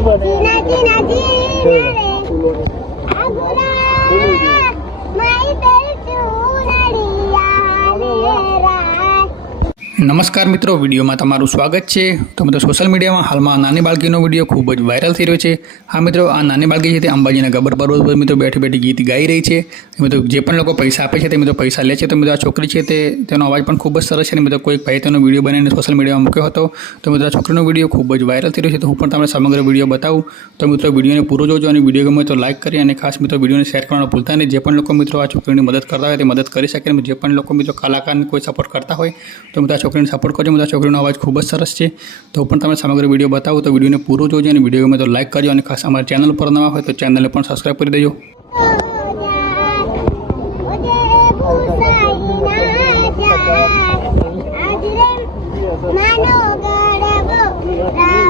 Naji, Naji, Naji. નમસ્કાર મિત્રો, વિડીયોમાં તમારું સ્વાગત છે. તો મિત્રો સોશિયલ મીડિયામાં હાલમાં નાની બાળકીનો વીડિયો ખૂબ જ વાયરલ થઈ રહ્યો છે. હા મિત્રો, આ નાની બાળકી છે તે અંબાજીના ગબર પર્વત પર મિત્રો બેઠી બેઠી ગીત ગાઈ રહી છે. મિત્રો જે પણ લોકો પૈસા આપે છે તે મિત્રો પૈસા લે છે. તો મિત્રો આ છોકરી છે તે, તેનો અવાજ પણ ખૂબ જ સરસ છે અને મિત્રો કોઈ ભાઈ તેનો વીડિયો બનાવીને સોશિયલ મીડિયામાં મૂક્યો હતો. તો મિત્રો આ છોકરીનો વીડિયો ખૂબ જ વાયરલ થઈ રહ્યો છે. તો હું પણ તમને સમગ્ર વીડિયો બતાવું. તો મિત્રો વિડીયોને પૂરો જોજો અને વીડિયો ગમે તો લાઇક કરી અને ખાસ મિત્રો વિડીયોને શેર કરવાનું ભૂલતા નહીં. જે પણ લોકો મિત્રો આ છોકરીની મદદ કરતા હોય તે મદદ કરી શકે જે પણ લોકો મિત્રો કલાકારને કોઈ સપોર્ટ કરતા હોય, તો મિત્રો છોકરીને સપોર્ટ કરજો. બધા છોકરીનો અવાજ ખૂબ જ સરસ છે. તો પણ તમે સમગ્ર વીડિયો બતાવો. તો વિડીયોને પૂરો જોજો અને વીડિયો ગમે તો લાઈક કરજો. અને ખાસ અમારી ચેનલ પર નવા હોય તો ચેનલને પણ સબસ્ક્રાઈબ કરી દેજો. માનો ગરબો.